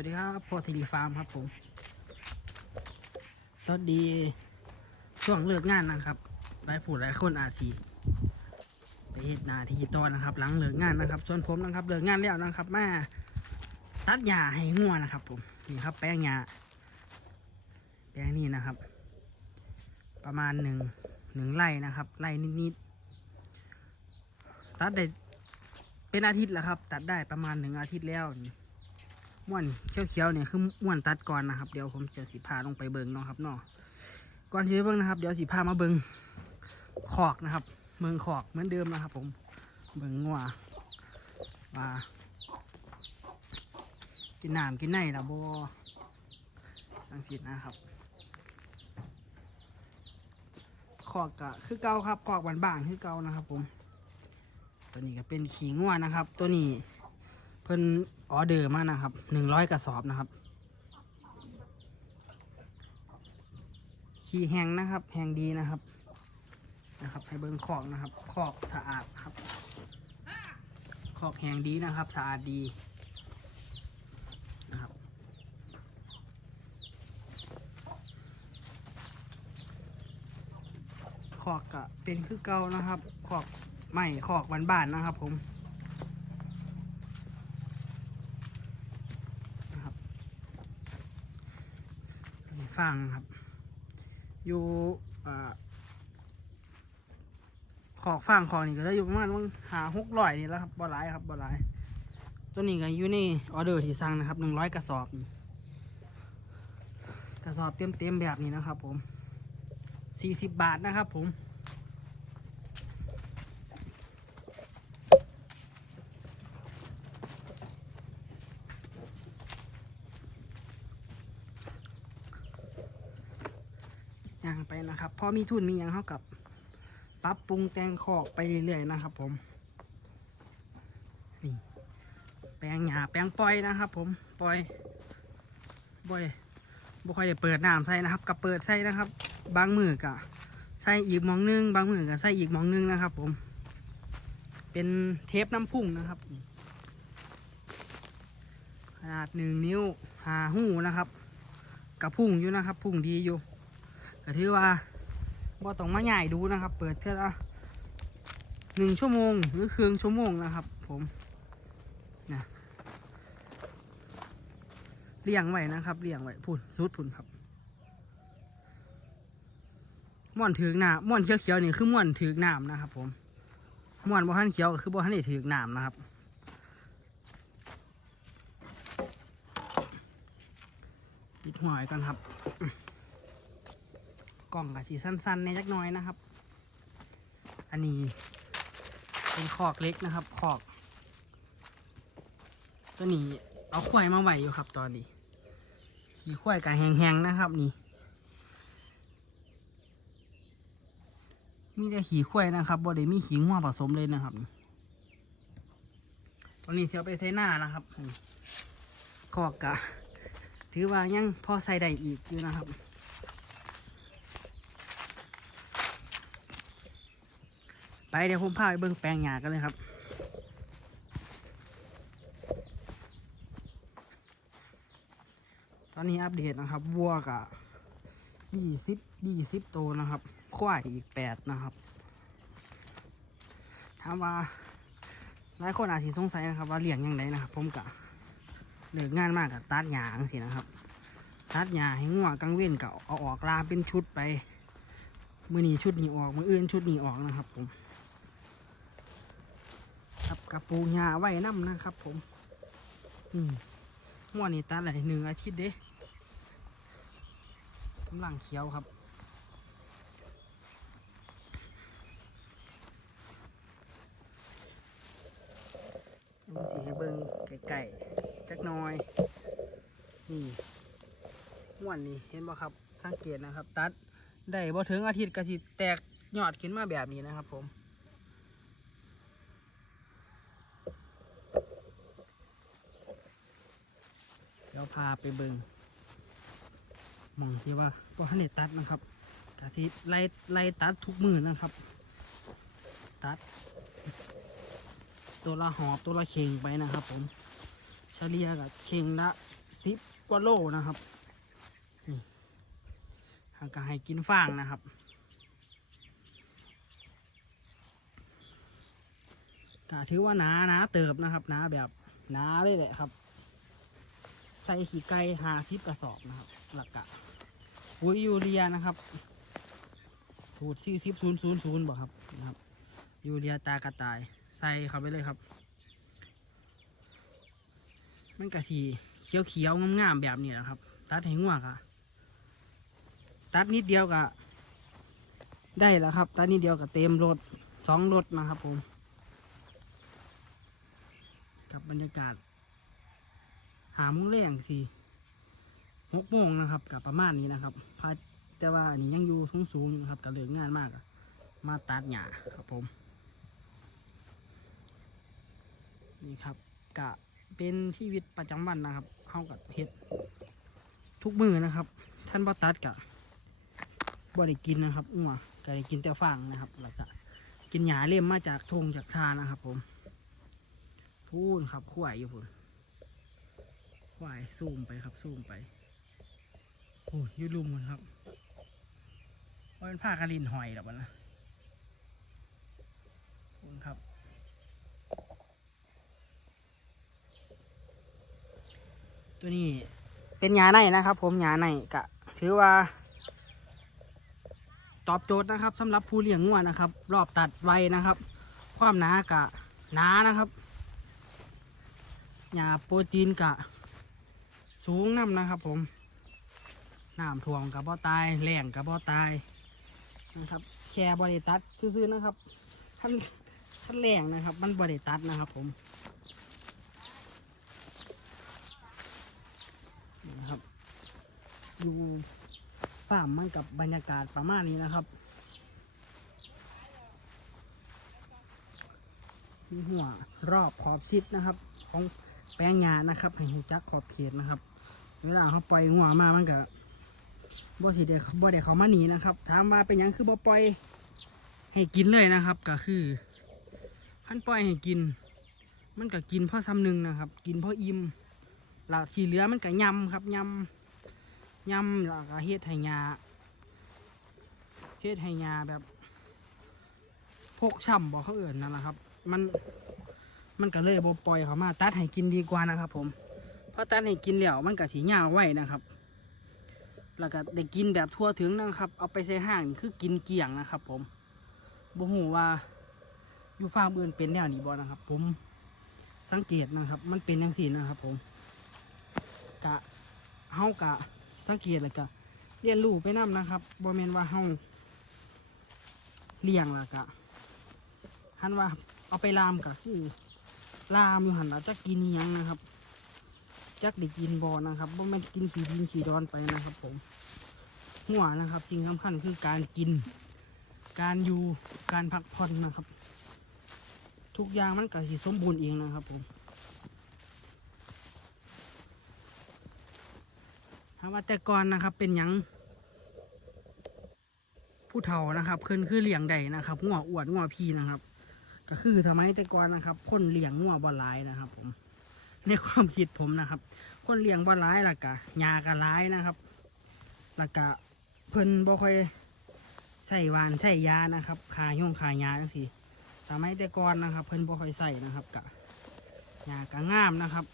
วัสดีครับพอทีดีฟาร์มครับผม สวัสดี ช่วงเลิกงานนะครับ หลายผู้หลายคนอาจสีไปเฮ็ดหนาที่ต่อนะครับ หลังเลิกงานนะครับ ส่วนผมนะครับ เลิกงานแล้วนะครับมาตัดหญ้าให้งัวนะครับ ผม นี่ครับ แป้งหญ้าแป้งนี่นะครับ ประมาณหนึ่งหนึ่งไร่นะครับ ไร่นิดๆ ตัดได้เป็นอาทิตย์แล้วครับ ตัดได้ประมาณหนึ่งอาทิตย์แล้วนี่ ม่วนเขียวๆเนี่ยคือม่วนตัดก่อนนะครับ เดี๋ยวผมจะสิพาลงไปเบิงเนาะครับเนาะก่อนที่จะเบิงนะครับ เดี๋ยวสิพามาเบิงขอกนะครับเบิงขอกเหมือนเดิมนะครับ ผมเบิงงัวว่ากินน้ำกินไนละบสังสิตนะครับขอกกะคือเก่าครับขอกบานๆคือเก่านะครับ ผม ตัวนี้ก็เป็นขี่งัวนะครับ ตัวนี้ เพิ่นออเดอร์มานะครับหนึ่งร้อยกระสอบนะครับ ขี่แห้งนะครับแห้งดีนะครับนะครับ ให้เบิ้งขอกนะครับขอกสะอาดครับขอกแห้งดีนะครับ สะอาดดีนะครับขอกกะเป็นคือเก่านะครับขอกใหม่ขอกบ้านๆนะครับผมนะครับ นี่ฟังครับ อยู่ขอกฟางขอกนี่ก็ได้อยู่ประมาณว่าหาหกร้อยนี่แล้วครับบ่หลายครับบ่หลาย ตัวนี้ก็อยู่ในออเดอร์ที่สั่งนะครับหนึ่งร้อยกระสอบ กระสอบเต็มเต็มๆแบบนี้นะครับผมสี่สิบบาทนะครับผม ย่างไปนะครับ พอมีทุนมีอย่างเท่ากับปรับปรุงแต่งขอกไปเรื่อยๆนะครับ ผม นี่ แปลงหญ้าแปลงปล่อยนะครับ ผมปล่อยบ่อยบ่ค่อยได้เปิดน้ำใส่นะครับกับเปิดใส่นะครับ บางมือกะใส่อีกมองนึง บางมือกะใส่อีกมองนึงนะครับ ผม เป็นเทปน้ำพุ่งนะครับขนาดหนึ่งนิ้วหาหูนะครับกับพุ่งอยู่นะครับ พุ่งดีอยู่ ก็ถือว่าบ่ต้องมาใหญ่ดูนะครับ เปิดเท่าละหนึ่งชั่วโมงหรือครึ่งชั่วโมงนะครับ ผมนะเลี้ยงไว้นะครับเลี้ยงไว้พุ่นรุดพุ่นครับม่วนถือกน้ำม่วนเขียวๆนี่คือม่วนถือกน้ำนะครับ ผมม่วนบ่ทันเขียวคือบ่ทันได้ถือกน้ำนะครับปิดหัวก่อนครับ กล่องกับสีสั้นๆในจักน้อยนะครับ อันนี้เป็นขอกเล็กนะครับขอก ตัวนี้เอาควายมาไหวอยู่ครับตอนนี้ ขี่ควายกับแห้งๆนะครับนี่มีแต่ขี่ควายนะครับบ่ได้มีขี่งัวผสมเลยนะครับ ตอนนี้เสียไปใส่หน้านะครับขอกกะ ถือว่ายังพอใส่ได้อีกอยู่นะครับ ไปเดี๋ยวผมพาไปเบิ่งแปลงหญ้ากันเลยครับตอนนี้อัปเดตนะครับวัวกับยี่สิบยี่สิบตัวนะครับ ควายอีกแปดนะครับ ถามว่าหลายคนอาจสิสงสัยนะครับ ว่าเลี้ยงยังไงนะครับ ผมกะเลิกงานมากกับตัดหญ้างสินะครับ ตัดหญ้าให้งัวกลางเว้นกับเอาออกลาเป็นชุดไป มือนี้ชุดนี้ออกมืออื่นชุดนี้ออกนะครับผม ครับกระปูหญ้าไว้น้ำนะครับ ผมอืมหัวนี่ตัดอะไรหนึ่งอาทิตย์เด้กำลังเขียวครับมันสีให้เบิ่งไก่ๆจักหน้อย นี่ม่วนนี่เห็นบ่ครับ สังเกตนะครับ ตัดได้บ่ถึงอาทิตย์ก็สิแตกยอดขึ้นมาแบบนี้นะครับผม ดี๋ยวพาไปเบิงมองที่ว่าว่าให้ตัดนะครับกะทิไล่ไล่ตัดทุกมือนะครับ ตัด ตัวละหอบตัวละเข่งไปนะครับ ผมเฉลี่ยกับเข่งละสิบกว่าโลนะครับนี่หางก็ให้กินฟางนะครับก็ถือว่าหนาหนาเติบนะครับหนาแบบหนาเลยแหละครับ ใส่ขี้ไก่หาสิบกระสอบนะครับ หลักกะปุ๋ยยูเรียนะครับ สูตรสี่สิบศูนย์ศูนย์ศูนย์บอกครับนะครับ ยูเรียตากระต่าย ใส่เข้าไปเลยครับ มันกระสีเขียวเขียวๆงามๆแบบนี้นะครับ ตัดให้งวกอะตัดนิดเดียวกะได้แล้วครับ ตัดนิดเดียวกะเต็มรถสองรถนะครับผมกับบรรยากาศ หาโมุ้งเรื่องสี่หกโมงนะครับกับประมาณนี้นะครับพระแต่ว่าอันนี้ยังอยู่สูงๆอยู่ครับกับเหลืองงานมากมาตัดหญ้าครับผม นี่ครับกะเป็นชีวิตประจำวันนะครับเข้ากับเฮ็ดทุกมือนะครับ ท่านบ่ตัดกะบ่ได้กินนะครับอ้วก็ได้กินแต่ฟางนะครับแล้วก็กินหญ้าเล่มมาจากทงจากทานะครับผมพูนครับขวายอยู่พุ่น ขวายซูมไปครับซูมไปโอ้ยอยูลุมมันครับว่าเป็นผ้ากระลินหอยหรอวะนะพูนครับ ตัวนี้เป็นยาในนะครับ ผมยาในกะ ถือว่า ตอบโจทย์นะครับสำหรับผู้เลี้ยงงัวนะครับ รอบตัดไวนะครับ ความหนากะหนานะครับยาโปรตีนกะ สูงน้ำนะครับผมน้ำท่วมกับบ่อตายแหล่งกับบ่อตายนะครับ แค่บริตัดซื่อๆนะครับขั้นขั้นแหล่งนะครับ มันบริตัดนะครับผมนะครับอยู่ฟาร์มมันกับบรรยากาศประมาณนี้นะครับที่หัวรอบขอบชิดนะครับ ของแปลงหญ้านะครับให้จักขอบเขตนะครับ เวลาเขาปล่อยหัวมามันก็บ่สิเดบ่ได้เขามาหนีนะครับ ถามมาเป็นยังคือบ่ปล่อยให้กินเลยนะครับ ก็คือพันปล่อยให้กิน มันก็กินเพราะซ้ำหนึ่งนะครับ กินเพราะอิ่มหลักที่เหลือมันก็ยำครับยำยำแล้วก็เฮ็ดให้ยาเฮ็ดให้ยาแบบพกช่ำบอกเขาเอื่นนั่นแหละครับ มันมันก็เลยบ่ปล่อยเขามาตัดให้กินดีกว่านะครับผม พราะตัดให้กินแล้วมันก็สียาวไว้นะครับ แล้วก็ได้กินแบบทั่วถึงนะครับ เอาไปใส่ห้างคือกินเกลี่ยงนะครับ ผมบ่ฮู้ว่าอยู่ฟาร์มอื่นเป็นแนวนี้บ่นะครับ ผมสังเกตนะครับ มันเป็นอย่างสี่นะครับ ผมกะเฮากะสังเกตแล้วก็เรียนรู้ไปนํนะครับบ่แม่นว่าเฮาเลี้ยงละกะหันว่าเอาไปลามกะคือลามอยู่หันแล้วจะกินยังนะครับ จักได้กินบ่นะครับบ่แม่นกินขี้ดินขี้ดอนไปนะครับ ผมหัวนะครับสิ่งสำคัญคือการกิน การอยู่การพักผ่อนนะครับ ทุกอย่างมันก็สิสมบูรณ์เองนะครับ ผมถามว่าแต่ก่อนนะครับเป็นยังผู้เฒ่านะครับเพิ่นคือเลี้ยงได้นะครับงัวอวดงัวพีนะครับ ก็คือสมัยแต่ก่อนนะครับคนเลี้ยงงัวบ่หลายนะครับ ผม ในความคิดผมนะครับ คนเลี้ยงบ่หลายล้วก็ยาก็หลายนะครับล้วก็เพิ่นบ่ค่อยใส่หวานใส่ยานะครับขายงขายาจังซี่สมัยแต่ก่อนนะครับ เพิ่นบ่ค่อยใส่นะครับกะยาก็งามนะครับ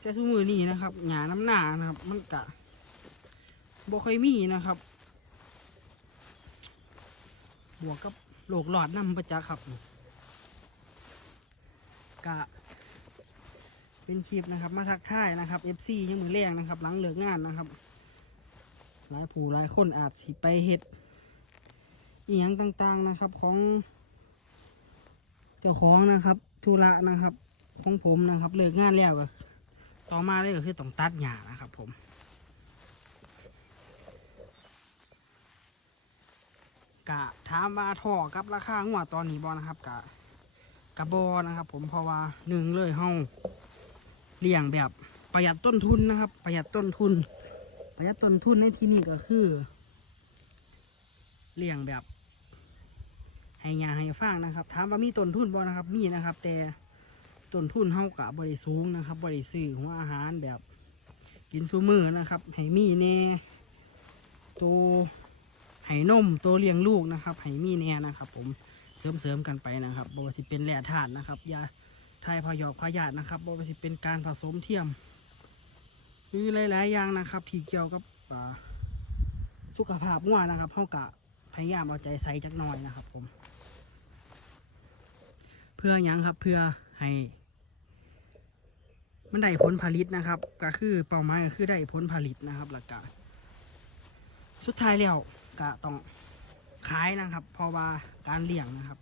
แต่ทุกมือนี้นะครับหยาน้ำหนานะครับ มันกะบ่ค่อยมีนะครับบวกกับโลกหลอดน้ำประจักษ์ครับกะ เป็นคลิปนะครับ มาทักทายนะครับ FC ยังมือแรงนะครับ หลังเลิกงานนะครับ หลายผู้หลายคนอาจสิไปเฮ็ดอียงต่างๆนะครับของเจ้าของนะครับธุระนะครับ ของผมนะครับเลิกงานแล้วก็ต่อมาเลยก็คือต้องตัดหญ้านะครับ ผมกะถามว่าท่อกับราคาหัวตอนนี้บอนะครับกะกะบอนะครับ ผมเพราะว่าหนึ่งเลยเฮา เลี้ยงแบบประหยัดต้นทุนนะครับ ประหยัดต้นทุน ประหยัดต้นทุนในที่นี้ก็คือเลี้ยงแบบให้ยาให้ฟางนะครับถามว่ามีต้นทุนบอนะครับ มีนะครับ แต่ต้นทุนเฮากะบบริสูงนะครับบริซื้อหัวอาหารแบบกินซูมือนะครับให้มีแน่ตัวให้นมตัวเลี้ยงลูกนะครับให้มีแน่นะครับ ผมเสริมๆกันไปนะครับบ่ว่าสิเป็นแร่ธาตุนะครับยา ทายพยอกพยาธินะครับบ่ว่าสิเป็นการผสมเทียม หรือหลายๆอย่างนะครับ ที่เกี่ยวกับสุขภาพงัวนะครับเฮากะพยายามเอาใจใส่จักหน่อยนะครับผม เพื่อยังครับเพื่อให้ มันได้ผลผลิตนะครับ ก็คือเป้าหมายก็คือได้ผลผลิตนะครับหลักการสุดท้ายแล้วก็ต้องขายนะครับ เพราะว่าการเลี้ยงนะครับ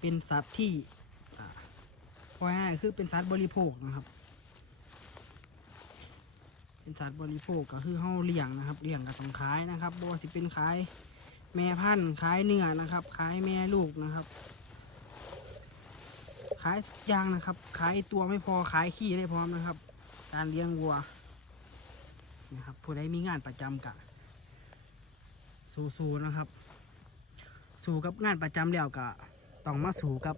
เป็นสัตว์ที่ อ่าพอง่ายคือเป็นสัตว์บริโภคนะครับ เป็นสัตว์บริโภคก็คือเฮาเลี้ยงนะครับเลี้ยงก็ต้องขายนะครับบ่ว่าสิเป็นขายแม่พันธุ์ขายเนื้อนะครับ ขายแม่ลูกนะครับ ขายทุกอย่างนะครับ ขายตัวไม่พอขายขี้ได้พร้อมนะครับ การเลี้ยงวัวนะครับผู้ใดมีงานประจำกะสู้ๆนะครับ สู้กับงานประจำแล้วก็ต้องมาสู้กับ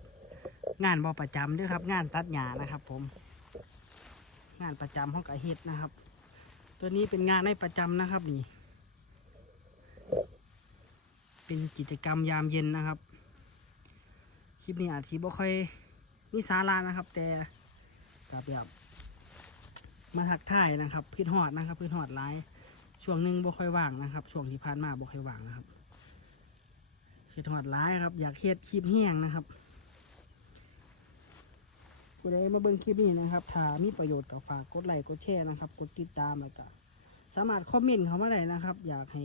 งานบ่ประจำด้วยครับ งานตัดหญ้านะครับ ผม งานประจำห้องกะเฮ็ดนะครับ ตัวนี้เป็นงานในประจำนะครับนี่ เป็นกิจกรรมยามเย็นนะครับคลิปนี้อาจสิบ่ค่อยมีสาระนะครับ แต่ก็แบบมาทักทายนะครับพื้นหอดนะครับพื้นหอดไลายช่วงหนึ่งบ่ค่อยว่างนะครับ ช่วงที่ผ่านมาบ่ค่อยว่างนะครับพื้นหอดไลายครับ อยากเฮ็ดคลิปแห้งนะครับ ผู้ใดมาเบิ่งคลิปนี้นะครับถ้ามีประโยชน์ก็ฝากกดไลค์กดแชร์นะครับ กดติดตามแล้วก็สามารถคอมเมนต์เข้ามาได้นะครับ อยากให้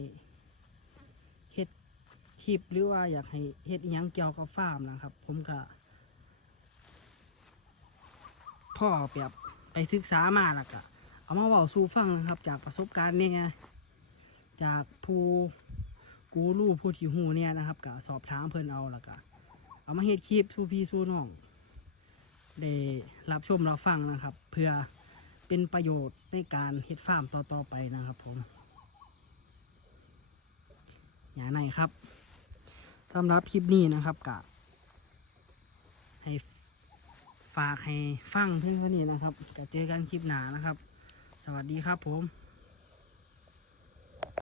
เฮ็ดคลิปหรือว่าอยากให้เฮ็ดอิหยังเกี่ยวกับฟาร์มนะครับ ผมก็พ่อแบบไปศึกษามาแล้วก็เอามาเว้าสู่ฟังนะครับ จากประสบการณ์เนี่ยจากผู้กูรู้ผู้ที่หูเนี่ยนะครับก็สอบถามเพิ่นเอาแล้วก็เอามาเฮ็ดคลิปสู่พี่สู่น้อง ได้รับชมรับฟังนะครับ เพื่อเป็นประโยชน์ในการเฮ็ดฟาร์มต่อๆไปนะครับผมอย่างไรครับสำหรับคลิปนี้นะครับกะให้ฝากให้ฟังเพื่อนคนนี้นะครับกะเจอกันคลิปหนานะครับ สวัสดีครับผม